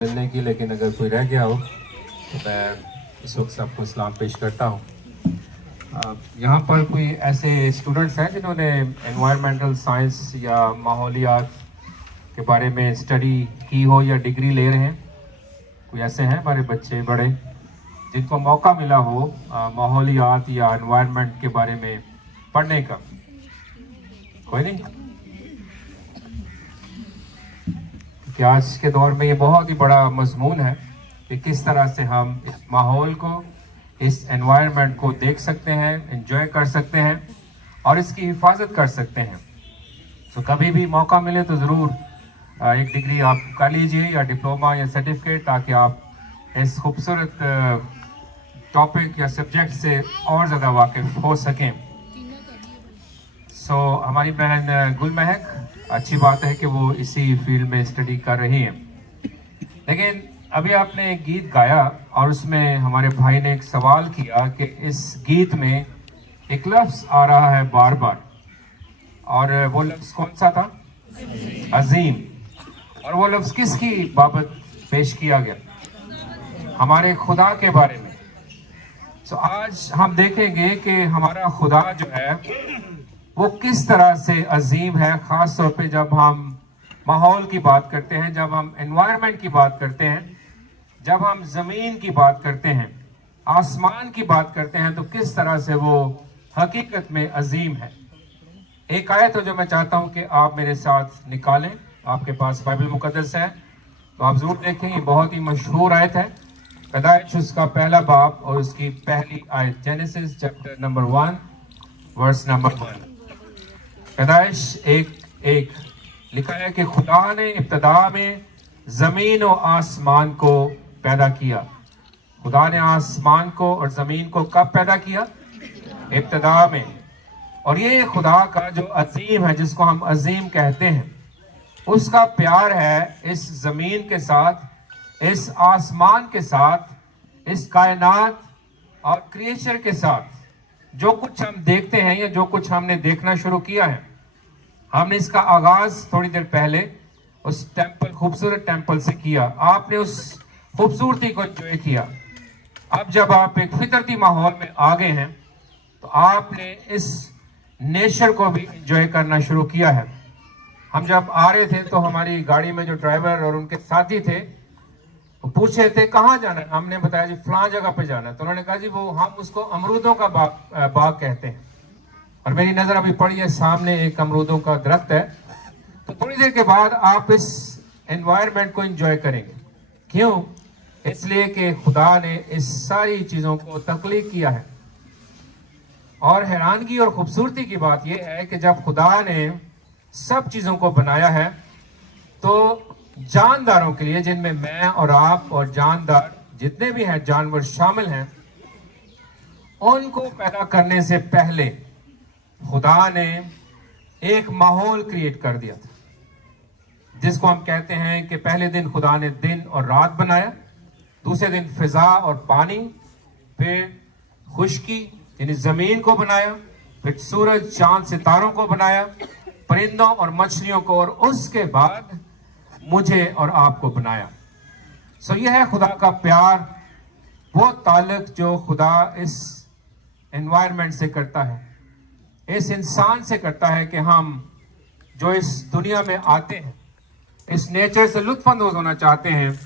मिलने की, लेकिन अगर कोई रह गया हो तो मैं इस वक्त सबको सलाम पेश करता हूँ। यहाँ पर कोई ऐसे स्टूडेंट्स हैं जिन्होंने एनवायरमेंटल साइंस या माहौलियात के बारे में स्टडी की हो या डिग्री ले रहे हैं? कोई ऐसे हैं हमारे बच्चे बड़े जिनको मौका मिला हो माहौलियात या एनवायरनमेंट के बारे में पढ़ने का? कोई नहीं? कि आज के दौर में ये बहुत ही बड़ा मजमून है कि किस तरह से हम इस माहौल को, इस एनवायरनमेंट को देख सकते हैं, एंजॉय कर सकते हैं और इसकी हिफाजत कर सकते हैं। तो कभी भी मौका मिले तो ज़रूर एक डिग्री आप कर लीजिए या डिप्लोमा या सर्टिफिकेट, ताकि आप इस खूबसूरत टॉपिक या सब्जेक्ट से और ज़्यादा वाकिफ़ हो सकें। हमारी बहन गुल महक, अच्छी बात है कि वो इसी फील्ड में स्टडी कर रही हैं, लेकिन अभी आपने एक गीत गाया और उसमें हमारे भाई ने एक सवाल किया कि इस गीत में एक लफ्ज़ आ रहा है बार बार, और वो लफ्ज़ कौन सा था? अजीम। और वो लफ्ज़ किसकी बाबत पेश किया गया? हमारे खुदा के बारे में। आज हम देखेंगे कि हमारा खुदा जो है वो किस तरह से अजीम है, ख़ास तौर पे जब हम माहौल की बात करते हैं, जब हम एनवायरनमेंट की बात करते हैं, जब हम ज़मीन की बात करते हैं, आसमान की बात करते हैं, तो किस तरह से वो हकीकत में अजीम है। एक आयत है जो मैं चाहता हूं कि आप मेरे साथ निकालें। आपके पास बाइबल मुकद्दस है तो आप ज़रूर देखें, ये बहुत ही मशहूर आयत है। पैदाइश उसका पहला बाब और उसकी पहली आयत, Genesis chapter number 1 verse number 1। पैदाइश 1:1 लिखा है कि खुदा ने इब्तदा में ज़मीन और आसमान को पैदा किया। खुदा ने आसमान को और ज़मीन को कब पैदा किया? इब्तदा में। और ये खुदा का जो अजीम है, जिसको हम अजीम कहते हैं, उसका प्यार है इस ज़मीन के साथ, इस आसमान के साथ, इस कायनात और क्रिएचर के साथ। जो कुछ हम देखते हैं या जो कुछ हमने देखना शुरू किया है, हमने इसका आगाज थोड़ी देर पहले उस टेंपल, खूबसूरत टेंपल से किया। आपने उस खूबसूरती को एंजॉय किया। अब जब आप एक फितरती माहौल में आ गए हैं तो आपने इस नेचर को भी एंजॉय करना शुरू किया है। हम जब आ रहे थे तो हमारी गाड़ी में जो ड्राइवर और उनके साथी थे वो पूछ रहे थे कहाँ जाना है। हमने बताया जी फलां जगह पे जाना है। तो उन्होंने कहा जी वो हम उसको अमरूदों का बाग कहते हैं। और मेरी नजर अभी पड़ी है, सामने एक अमरूदों का दरख्त है। तो थोड़ी देर के बाद आप इस एनवायरनमेंट को एंजॉय करेंगे। क्यों? इसलिए कि खुदा ने इस सारी चीजों को तख्लीक किया है। और हैरानगी और खूबसूरती की बात यह है कि जब खुदा ने सब चीजों को बनाया है तो जानदारों के लिए, जिनमें मैं और आप और जानदार जितने भी हैं, जानवर शामिल हैं, उनको पैदा करने से पहले खुदा ने एक माहौल क्रिएट कर दिया था, जिसको हम कहते हैं कि पहले दिन खुदा ने दिन और रात बनाया, दूसरे दिन फिजा और पानी, फिर खुश्की यानी जमीन को बनाया, फिर सूरज चांद सितारों को बनाया, परिंदों और मछलियों को, और उसके बाद मुझे और आपको बनाया। यह है खुदा का प्यार, वो ताल्लुक जो खुदा इस एनवायरनमेंट से करता है, इस इंसान से करता है कि हम जो इस दुनिया में आते हैं, इस नेचर से लुत्फानंदोज होना चाहते हैं,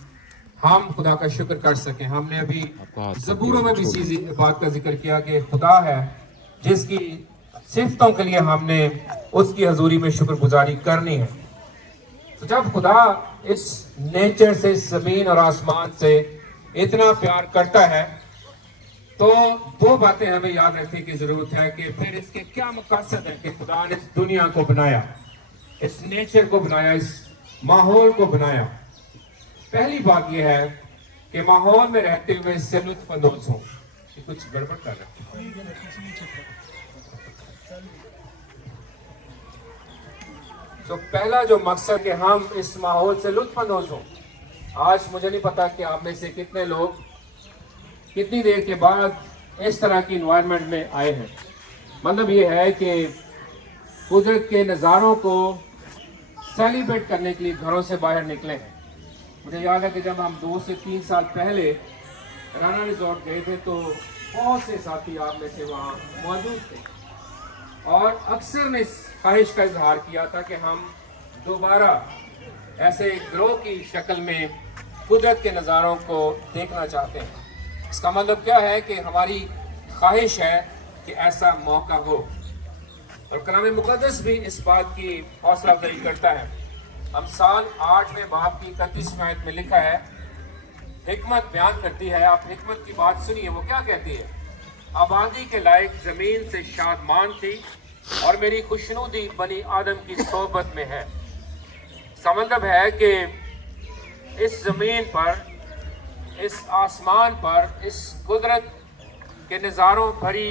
हम खुदा का शुक्र कर सकें। हमने अभी ज़बूरों में भी इसी बात का जिक्र किया कि खुदा है जिसकी सिफतों के लिए हमने उसकी हजूरी में शुक्रगुजारी करनी है। तो जब खुदा इस नेचर से, इस जमीन और आसमान से इतना प्यार करता है तो दो बातें हमें याद रखने की जरूरत है कि फिर इसके क्या मकसद है कि खुदा ने इस दुनिया को बनाया, इस नेचर को बनाया, इस माहौल को बनाया। पहली बात यह है कि माहौल में रहते हुए इससे लुत्फानंदोज हों। कुछ गड़बड़ कर रहे हैं। तो पहला जो मकसद कि हम इस माहौल से लुत्फानंदोज हों। आज मुझे नहीं पता कि आप में से कितने लोग कितनी देर के बाद इस तरह की इन्वायरमेंट में आए हैं। मतलब ये है कि कुदरत के नज़ारों को सेलिब्रेट करने के लिए घरों से बाहर निकले हैं। मुझे याद है कि जब हम 2 से 3 साल पहले राना रिजॉर्ट गए थे तो बहुत से साथी आप में से वहाँ मौजूद थे और अक्सर ने इस ख्वाहिश का इजहार किया था कि हम दोबारा ऐसे ग्रोह की शक्ल में कुदरत के नज़ारों को देखना चाहते हैं। इसका मतलब क्या है कि हमारी ख्वाहिश है कि ऐसा मौका हो और कलाम मुक़द्दस भी इस बात की हौसला अफजाई करता है। हम साल 8वें बाब की 31वें आयत में लिखा है, हिकमत बयान करती है, आप हिकमत की बात सुनिए, वो क्या कहती है? आबादी के लायक ज़मीन से शादमान थी और मेरी खुशनुदी बनी आदम की सोहबत में है। इसका मतलब है कि इस ज़मीन पर, इस आसमान पर, इस कुदरत के नज़ारों भरी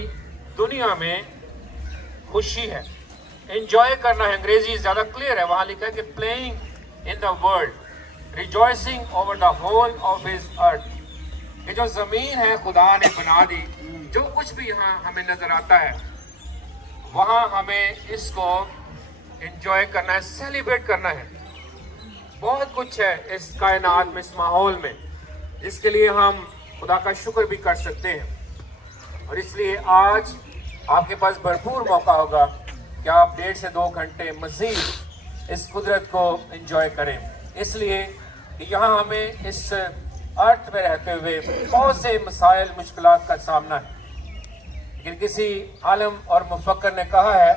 दुनिया में खुशी है, एंजॉय करना है। अंग्रेजी ज़्यादा क्लियर है, वहाँ लिखा है कि playing in the world, rejoicing over the whole of his earth. ये जो ज़मीन है खुदा ने बना दी, जो कुछ भी यहाँ हमें नज़र आता है वहाँ हमें इसको एंजॉय करना है, सेलिब्रेट करना है। बहुत कुछ है इस कायनात में, इस माहौल में, जिसके लिए हम खुदा का शुक्र भी कर सकते हैं। और इसलिए आज आपके पास भरपूर मौका होगा कि आप 1.5 से 2 घंटे मज़ीद इस कुदरत को एंजॉय करें, इसलिए कि यहाँ हमें इस अर्थ में रहते हुए बहुत से मसाइल, मुश्किलात का सामना है। लेकिन किसी आलम और मुफक्कर ने कहा है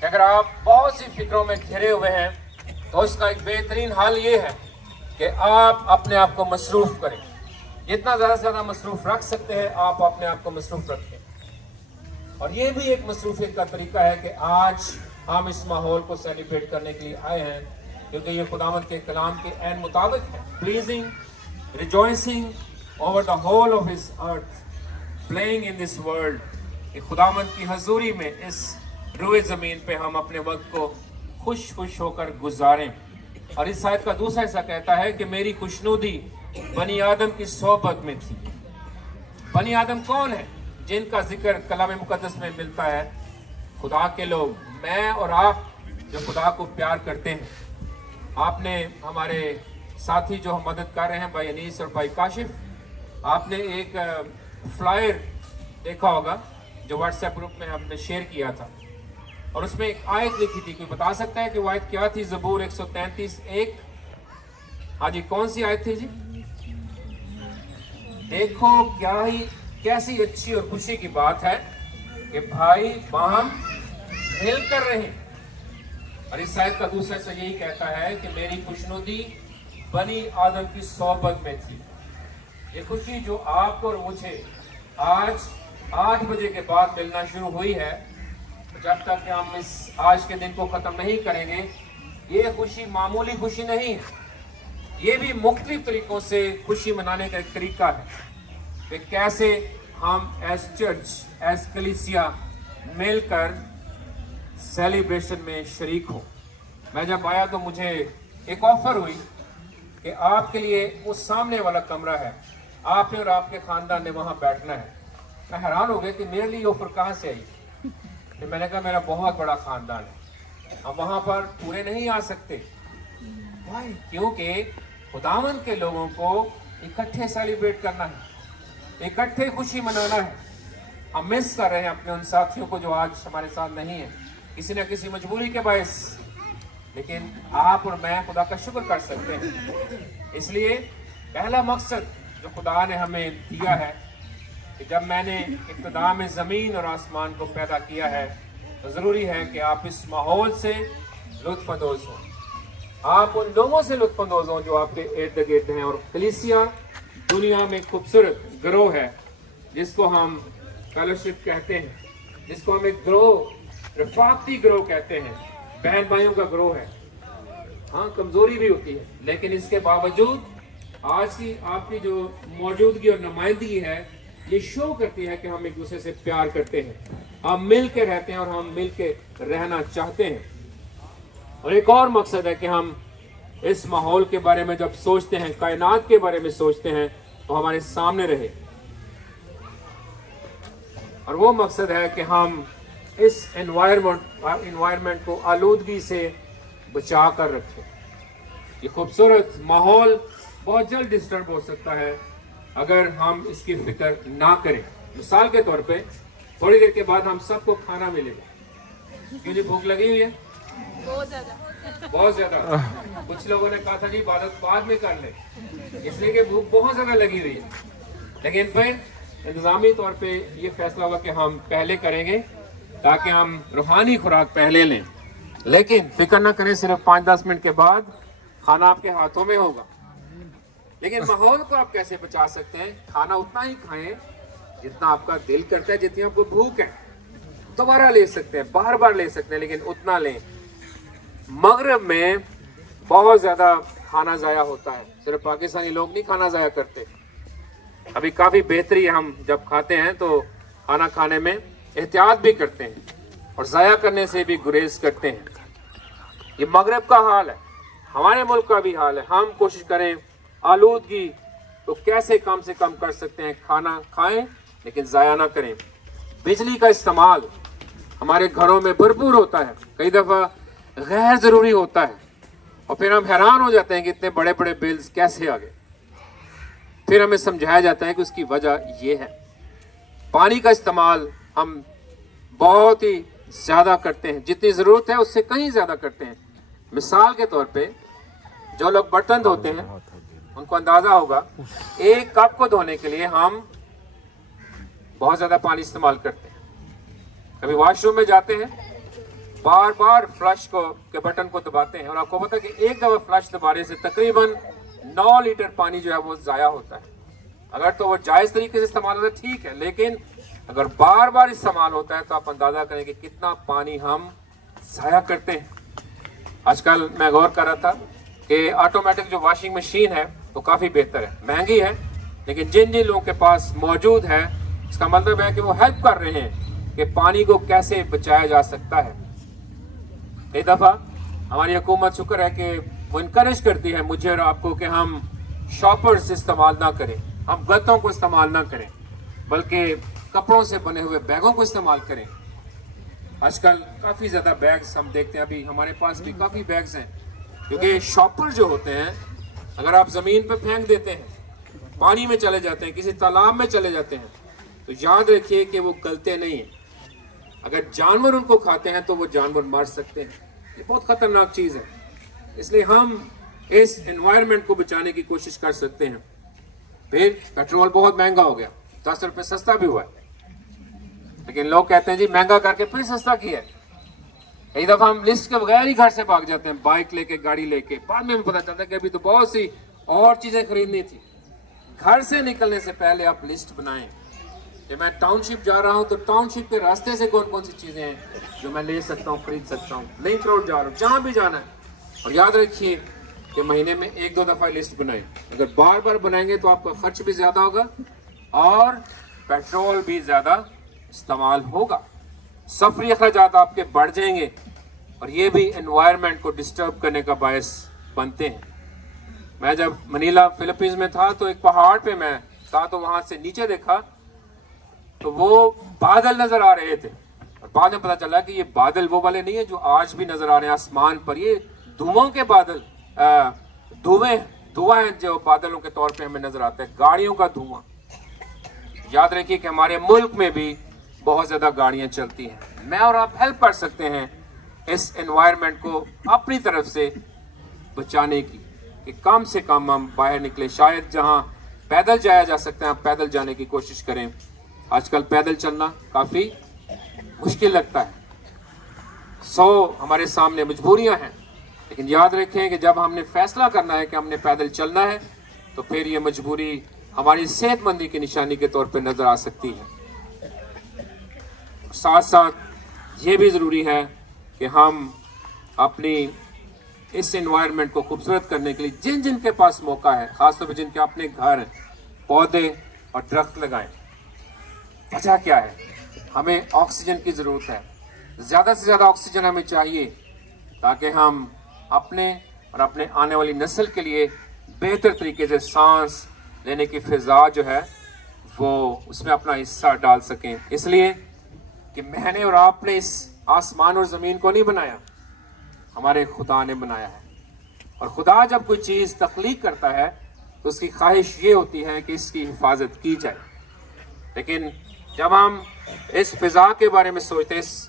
कि अगर आप बहुत सी फिक्रों में घिरे हुए हैं तो उसका एक बेहतरीन हल ये है कि आप अपने आप को मसरूफ़ करें। जितना ज़्यादा से ज़्यादा मसरूफ़ रख सकते हैं आप अपने आप को मसरूफ़ रखें। और ये भी एक मसरूफियत का तरीका है कि आज हम इस माहौल को सेलिब्रेट करने के लिए आए हैं, क्योंकि ये खुदावंद के कलाम के ऐन मुताबिक है। Pleasing, rejoicing over the whole of his earth, playing in this world. कि खुदावंद की हजूरी में इस रुए ज़मीन पे हम अपने वक्त को खुश खुश होकर गुजारें। और इस आयत का दूसरा हिस्सा कहता है कि मेरी खुशनुदी बनी आदम की सोहबत में थी। बनी आदम कौन है? जिनका जिक्र कलाम मुक़द्दस में मिलता है, खुदा के लोग, मैं और आप जो खुदा को प्यार करते हैं। आपने हमारे साथी जो हम मदद कर रहे हैं, भाई अनीस और भाई काशिफ, आपने एक फ्लायर देखा होगा जो व्हाट्सएप ग्रुप में हमने शेयर किया था और उसमें एक आयत लिखी थी। कोई बता सकता है कि वो आयत क्या थी? ज़बूर 133:1। हाँ जी, कौन सी आयत थी जी? देखो क्या ही कैसी अच्छी और खुशी की बात है कि भाई बहन मिल कर रहे। और इस आयत का दूसरा हिस्सा यही कहता है कि मेरी खुशनुदी बनी आदम की सोहबत में थी। ये खुशी जो आपको और मुझे आज 8 बजे के बाद मिलना शुरू हुई है, जब तक कि हम इस आज के दिन को ख़त्म नहीं करेंगे, ये खुशी मामूली खुशी नहीं है। ये भी मुख्तलिफ तरीक़ों से खुशी मनाने का एक तरीका है कि कैसे हम एज चर्च, एज कलीसिया मिलकर सेलिब्रेशन में शरीक हो। मैं जब आया तो मुझे एक ऑफ़र हुई कि आपके लिए वो सामने वाला कमरा है, आपने और आपके ख़ानदान ने वहाँ बैठना है। मैं हैरान हो गया कि मेरे लिए ऑफ़र कहाँ से आई। तो मैंने कहा मेरा बहुत बड़ा ख़ानदान है, हम वहाँ पर पूरे नहीं आ सकते। भाई क्योंकि खुदावंद के लोगों को इकट्ठे सेलिब्रेट करना है, इकट्ठे खुशी मनाना है। हम मिस कर रहे हैं अपने उन साथियों को जो आज हमारे साथ नहीं है, किसी न किसी मजबूरी के बायस। लेकिन आप और मैं खुदा का शुक्र कर सकते हैं। इसलिए पहला मकसद जो खुदा ने हमें दिया है कि जब मैंने इब्तिदा में ज़मीन और आसमान को पैदा किया है तो ज़रूरी है कि आप इस माहौल से लुत्फ़अंदोज़ हों, आप उन लोगों से लुत्फ़अंदोज़ हों जो आपके इर्द गिर्द हैं। और कलीसिया दुनिया में खूबसूरत ग्रोह है जिसको हम फेलोशिप कहते हैं, जिसको हम एक ग्रोह, रफ़ाक़ती ग्रोह कहते हैं, बहन भाइयों का ग्रोह है। हाँ, कमज़ोरी भी होती है, लेकिन इसके बावजूद आज की आपकी जो मौजूदगी और नुमाइंदगी है ये शो करती है कि हम एक दूसरे से प्यार करते हैं, हम मिल के रहते हैं और हम मिल के रहना चाहते हैं। और एक और मकसद है कि हम इस माहौल के बारे में जब सोचते हैं, कायनात के बारे में सोचते हैं, तो हमारे सामने रहे। और वो मकसद है कि हम इस एनवायरनमेंट को आलूदगी से बचा कर रखें। ये खूबसूरत माहौल بہت جلد ڈسٹرب ہو سکتا ہے اگر ہم اس کی فکر نہ کریں. مثال کے طور پہ تھوڑی دیر کے بعد ہم سب کو کھانا ملے گا. کیوں جی بھوک لگی ہوئی ہے؟ بہت زیادہ. کچھ لوگوں نے کہا تھا جی عبادت بعد میں کر لیں، اس لیے کہ بھوک بہت زیادہ لگی ہوئی ہے. لیکن پھر انتظامی طور پہ یہ فیصلہ ہوگا کہ ہم پہلے کریں گے تاکہ ہم روحانی خوراک پہلے لیں. لیکن فکر نہ کریں، صرف 5-10 منٹ کے بعد کھانا آپ کے ہاتھوں میں ہوگا. لیکن ماحول کو آپ کیسے بچا سکتے ہیں؟ کھانا اتنا ہی کھائیں جتنا آپ کا دل کرتا ہے، جتنی آپ کو بھوک ہے. دوبارہ لے سکتے ہیں، بار بار لے سکتے ہیں، لیکن اتنا لیں. مغرب میں بہت زیادہ کھانا ضائع ہوتا ہے. صرف پاکستانی لوگ نہیں کھانا ضائع کرتے. ابھی کافی بہتری ہے، ہم جب کھاتے ہیں تو کھانا کھانے میں احتیاط بھی کرتے ہیں اور ضائع کرنے سے بھی گریز کرتے ہیں. یہ مغرب کا حال ہے، ہمارے ملک کا بھی حال ہے. ہم کوشش کریں آلودگی تو کیسے کم سے کم کر سکتے ہیں. کھانا کھائیں لیکن ضائع نہ کریں. بجلی کا استعمال ہمارے گھروں میں بھرپور ہوتا ہے، کئی دفعہ غیر ضروری ہوتا ہے، اور پھر ہم حیران ہو جاتے ہیں کہ اتنے بڑے بڑے بلز کیسے آ گئے. پھر ہمیں سمجھایا جاتا ہے کہ اس کی وجہ یہ ہے. پانی کا استعمال ہم بہت ہی زیادہ کرتے ہیں، جتنی ضرورت ہے اس سے کہیں زیادہ کرتے ہیں. مثال کے طور پہ جو لوگ برتن دھوتے ہیں ان کو اندازہ ہوگا ایک کپ کو دھونے کے لیے ہم بہت زیادہ پانی استعمال کرتے ہیں. کبھی واش روم میں جاتے ہیں، بار بار فلش کے بٹن کو دباتے ہیں، اور آپ کو پتا ہے کہ ایک دفعہ فلش دبانے سے تقریباً 9 لیٹر پانی جو ہے وہ ضائع ہوتا ہے. اگر تو وہ جائز طریقے سے استعمال ہوتا ہے ٹھیک ہے، لیکن اگر بار بار استعمال ہوتا ہے تو آپ اندازہ کریں کہ کتنا پانی ہم ضائع کرتے ہیں. آج کل میں غور کر رہا تھا کہ آٹومیٹک جو واشنگ مشین ہے وہ کافی بہتر ہے، مہنگی ہے، لیکن جن جن لوگوں کے پاس موجود ہے اس کا مطلب ہے کہ وہ ہیلپ کر رہے ہیں کہ پانی کو کیسے بچایا جا سکتا ہے. کئی دفعہ ہماری حکومت شکر ہے کہ وہ انکریج کرتی ہے مجھے اور آپ کو کہ ہم شاپرز استعمال نہ کریں، ہم گتوں کو استعمال نہ کریں، بلکہ کپڑوں سے بنے ہوئے بیگوں کو استعمال کریں. آج کل کافی زیادہ بیگز ہم دیکھتے ہیں، ابھی ہمارے پاس بھی کافی بیگز ہیں، کیونکہ شاپر جو ہوتے ہیں اگر آپ زمین پہ پھینک دیتے ہیں، پانی میں چلے جاتے ہیں، کسی تالاب میں چلے جاتے ہیں، تو یاد رکھیے کہ وہ گلتے نہیں ہیں. اگر جانور ان کو کھاتے ہیں تو وہ جانور مر سکتے ہیں. یہ بہت خطرناک چیز ہے. اس لیے ہم اس انوائرمنٹ کو بچانے کی کوشش کر سکتے ہیں. پھر پیٹرول بہت مہنگا ہو گیا، 10 روپے سستا بھی ہوا ہے، لیکن لوگ کہتے ہیں جی مہنگا کر کے پھر سستا کیا ہے. ایک دفعہ ہم لسٹ کے بغیر ہی گھر سے بھاگ جاتے ہیں، بائک لے کے، گاڑی لے کے. بعد میں ہمیں پتہ چلتا ہے کہ ابھی تو بہت سی اور چیزیں خریدنی تھی. گھر سے نکلنے سے پہلے آپ لسٹ بنائیں کہ میں ٹاؤن شپ جا رہا ہوں تو ٹاؤن شپ کے راستے سے کون کون سی چیزیں ہیں جو میں لے سکتا ہوں، خرید سکتا ہوں. لنک روڈ جا رہا ہوں، جہاں بھی جانا ہے. اور یاد رکھیے کہ مہینے میں 1-2 دفعہ لسٹ بنائیں. اگر بار بار بنائیں گے تو آپ کا خرچ بھی زیادہ ہوگا اور پیٹرول بھی زیادہ استعمال ہوگا. سفری اخراجات آپ کے بڑھ جائیں گے اور یہ بھی انوائرمنٹ کو ڈسٹرب کرنے کا باعث بنتے ہیں. میں جب منیلا فلپینز میں تھا تو ایک پہاڑ پہ میں تھا، تو وہاں سے نیچے دیکھا تو وہ بادل نظر آ رہے تھے، اور بعد میں پتا چلا کہ یہ بادل وہ والے نہیں ہیں جو آج بھی نظر آ رہے ہیں آسمان پر. یہ دھواں کے بادل، دھواں ہیں جو بادلوں کے طور پہ ہمیں نظر آتا ہے، گاڑیوں کا دھواں. یاد رکھیے کہ ہمارے ملک میں بھی بہت زیادہ گاڑیاں چلتی ہیں. میں اور آپ ہیلپ کر سکتے ہیں اس انوائرمنٹ کو اپنی طرف سے بچانے کی، کہ کم سے کم ہم باہر نکلے. شاید جہاں پیدل جایا جا سکتا ہے ہم پیدل جانے کی کوشش کریں. آج کل پیدل چلنا کافی مشکل لگتا ہے. ہمارے سامنے مجبوریاں ہیں، لیکن یاد رکھیں کہ جب ہم نے فیصلہ کرنا ہے کہ ہم نے پیدل چلنا ہے تو پھر یہ مجبوری ہماری صحت مندی کی نشانی کے طور پہ نظر آ سکتی ہے. ساتھ ساتھ یہ بھی ضروری ہے کہ ہم اپنی اس انوائرمنٹ کو خوبصورت کرنے کے لیے جن جن کے پاس موقع ہے، خاص طور پہ جن کے اپنے گھر ہیں، پودے اور درخت لگائیں. وجہ کیا ہے؟ ہمیں آکسیجن کی ضرورت ہے. زیادہ سے زیادہ آکسیجن ہمیں چاہیے تاکہ ہم اپنے اور اپنے آنے والی نسل کے لیے بہتر طریقے سے سانس لینے کی فضا جو ہے وہ اس میں اپنا حصہ ڈال سکیں. اس لیے کہ میں نے اور آپ نے اس آسمان اور زمین کو نہیں بنایا، ہمارے خدا نے بنایا ہے. اور خدا جب کوئی چیز تخلیق کرتا ہے تو اس کی خواہش یہ ہوتی ہے کہ اس کی حفاظت کی جائے. لیکن جب ہم اس فضا کے بارے میں سوچتے ہیں، اس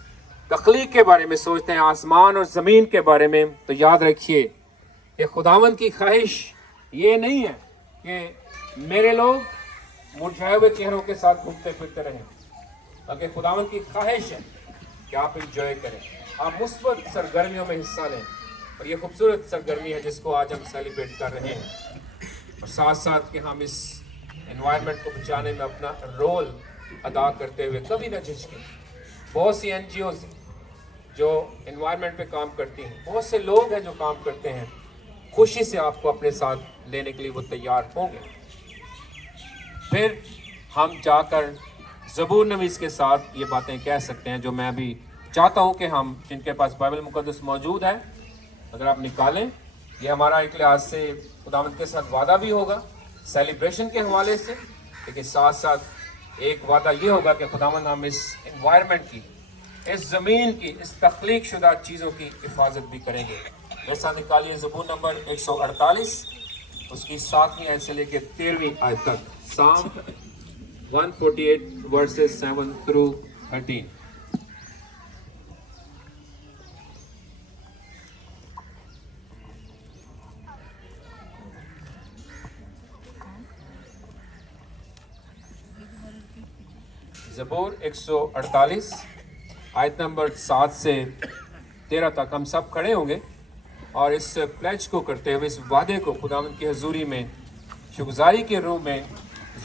تخلیق کے بارے میں سوچتے ہیں، آسمان اور زمین کے بارے میں، تو یاد رکھیے کہ خداوند کی خواہش یہ نہیں ہے کہ میرے لوگ مرجھائے ہوئے چہروں کے ساتھ گھومتے پھرتے رہیں، بلکہ خداوند کی خواہش ہے کہ آپ انجوائے کریں، آپ مثبت سرگرمیوں میں حصہ لیں. اور یہ خوبصورت سرگرمی ہے جس کو آج ہم سیلیبریٹ کر رہے ہیں، اور ساتھ ساتھ کہ ہم اس انوائرمنٹ کو بچانے میں اپنا رول ادا کرتے ہوئے کبھی نہ جھجکیں. بہت سی NGOs ہیں جو انوائرمنٹ پہ کام کرتی ہیں، بہت سے لوگ ہیں جو کام کرتے ہیں، خوشی سے آپ کو اپنے ساتھ لینے کے لیے وہ تیار ہوں گے. پھر ہم جا کر زبور نویس کے ساتھ یہ باتیں کہہ سکتے ہیں جو میں ابھی چاہتا ہوں کہ ہم جن کے پاس بائبل مقدس موجود ہے اگر آپ نکالیں. یہ ہمارا ایک لحاظ سے خداوند کے ساتھ وعدہ بھی ہوگا سیلیبریشن کے حوالے سے، لیکن ساتھ ساتھ ایک وعدہ یہ ہوگا کہ خداوند ہم اس انوائرمنٹ کی، اس زمین کی، اس تخلیق شدہ چیزوں کی حفاظت بھی کریں گے. میرے ساتھ نکالیے زبور نمبر 148، اس کی 7ویں آیت سے لے کے 13ویں آیت تک. Psalm 148 verses 7 through 13. زبور 148 آیت نمبر 7 سے 13 تک ہم سب کھڑے ہوں گے اور اس پلیج کو کرتے ہوئے، اس وعدے کو خداوند کی حضوری میں شکرگزاری کے روح میں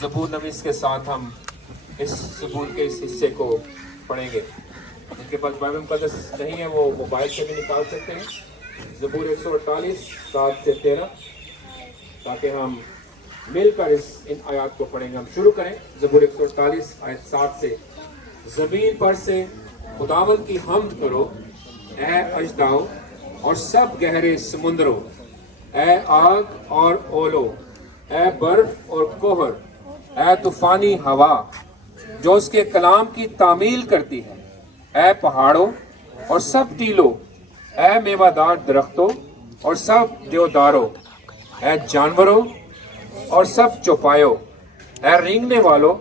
زبور نویس کے ساتھ ہم اس زبور کے اس حصے کو پڑھیں گے. جن کے پاس بائبل مقدس نہیں ہے وہ موبائل سے بھی نکال سکتے ہیں. زبور 148 7 سے 13 تاکہ ہم مل کر ان آیات کو پڑھیں گے. ہم شروع کریں. زبور 148 آیت 7 سے. زمین پر سے خداوند کی حمد کرو اے اژدہاؤ اور سب گہرے سمندروں، اے آگ اور اولو، اے برف اور کوہر، اے طوفانی ہوا جو اس کے کلام کی تعمیل کرتی ہے، اے پہاڑوں اور سب ٹیلوں، اے میوہ دار درختوں اور سب دیوداروں، اے جانوروں اور سب چوپایوں، اے رینگنے والوں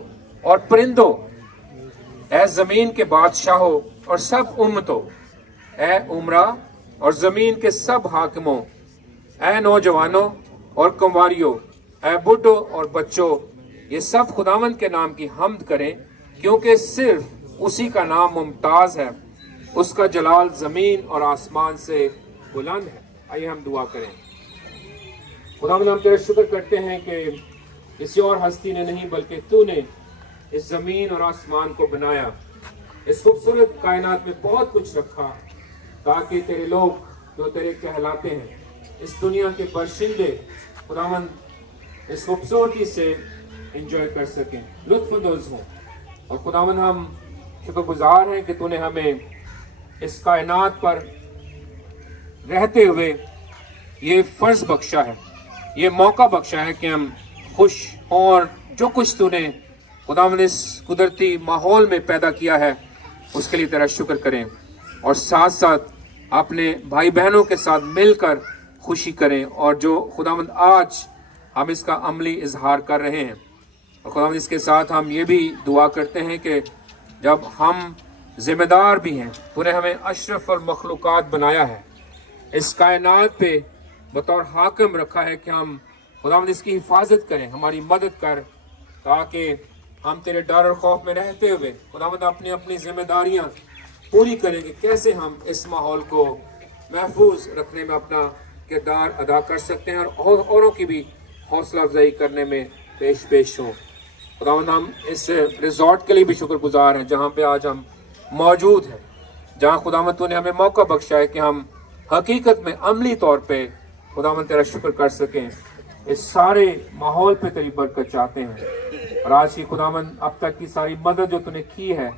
اور پرندوں، اے زمین کے بادشاہوں اور سب امتوں، اے عمرا اور زمین کے سب حاکموں، اے نوجوانوں اور کنواریوں، اے بڈھوں اور بچوں، یہ سب خداوند کے نام کی حمد کریں کیونکہ صرف اسی کا نام ممتاز ہے، اس کا جلال زمین اور آسمان سے بلند ہے. آئیے ہم دعا کریں. خداوند ہم تیرا شکر کرتے ہیں کہ کسی اور ہستی نے نہیں بلکہ تو نے اس زمین اور آسمان کو بنایا، اس خوبصورت کائنات میں بہت کچھ رکھا تاکہ تیرے لوگ جو تیرے کہلاتے ہیں، اس دنیا کے باشندے خداوند اس خوبصورتی سے انجوائے کر سکیں، لطف اندوز ہوں. اور خداوند ہم شکر گزار ہیں کہ تو نے ہمیں اس کائنات پر رہتے ہوئے یہ فرض بخشا ہے، یہ موقع بخشا ہے کہ ہم خوش ہوں اور جو کچھ تو نے خداوند اس قدرتی ماحول میں پیدا کیا ہے اس کے لیے تیرا شکر کریں، اور ساتھ ساتھ اپنے بھائی بہنوں کے ساتھ مل کر خوشی کریں. اور جو خداوند آج ہم اس کا عملی اظہار کر رہے ہیں، اور خداوند اس کے ساتھ ہم یہ بھی دعا کرتے ہیں کہ جب ہم ذمہ دار بھی ہیں، تو نے ہمیں اشرف المخلوقات بنایا ہے، اس کائنات پہ بطور حاکم رکھا ہے کہ ہم خداوند اس کی حفاظت کریں، ہماری مدد کر تاکہ ہم تیرے ڈر اور خوف میں رہتے ہوئے خداوند اپنی ذمہ داریاں پوری کریں کہ کیسے ہم اس ماحول کو محفوظ رکھنے میں اپنا کردار ادا کر سکتے ہیں اور اوروں کی بھی حوصلہ افزائی کرنے میں پیش ہوں. خداوند ہم اس ریزورٹ کے لیے بھی شکر گزار ہیں جہاں پہ آج ہم موجود ہیں، جہاں خداوند تو نے ہمیں موقع بخشا ہے کہ ہم حقیقت میں عملی طور پہ خداوند تیرا شکر کر سکیں. اس سارے ماحول پہ تیری برکت چاہتے ہیں، اور آج کی خداوند اب تک کی ساری مدد جو تو نے کی ہے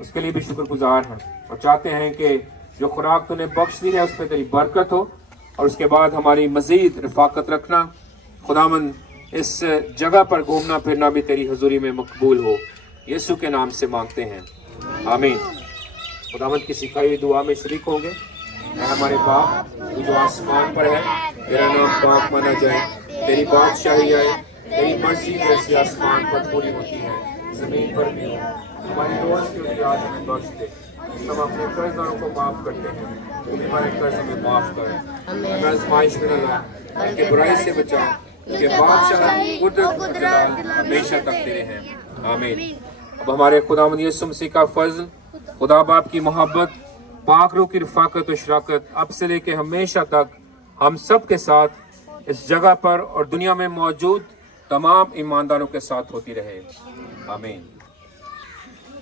اس کے لیے بھی شکر گزار ہیں، اور چاہتے ہیں کہ جو خوراک تو نے بخش دی ہے اس پہ تیری برکت ہو، اور اس کے بعد ہماری مزید رفاقت رکھنا. خداوند اس جگہ پر گھومنا پھرنا بھی تیری حضوری میں مقبول ہو. یسوع کے نام سے مانگتے ہیں، آمین. خداوند کی سکھائی ہوئی دعا میں شریک ہوں گے. اے ہمارے باپ تو جو آسمان پر ہے، تیرا نام پاک مانا جائے، तेरी बादशाही आए, तेरी मर्जी जैसी आसमान पर पूरी होती है जमीन पर भी हो। हमारी रोज की रोटी आज हमें बख्श दे, हम अपने कर्जदारों को माफ करते हैं, तू भी हमारे कर्ज हमें माफ कर, हमें आजमाइश में न ला बल्कि बुराई से बचा, कि बादशाह कुदरत और जलाल हमेशा तक तेरे हैं। आमीन। अब हमारे खुदावंद यीशु मसीह का फजल, खुदा बाप की मोहब्बत, पाक रूह की रफ़ाकत और शराकत अब से लेके हमेशा तक हम सब के साथ इस जगह पर और दुनिया में मौजूद तमाम ईमानदारों के साथ होती रहे। आमीन।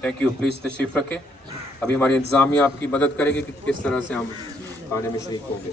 Thank you. प्लीज तशरीफ रखें। अभी हमारी इंतजामिया आपकी मदद करेगी कि किस तरह से हम खाने में शरीक होंगे।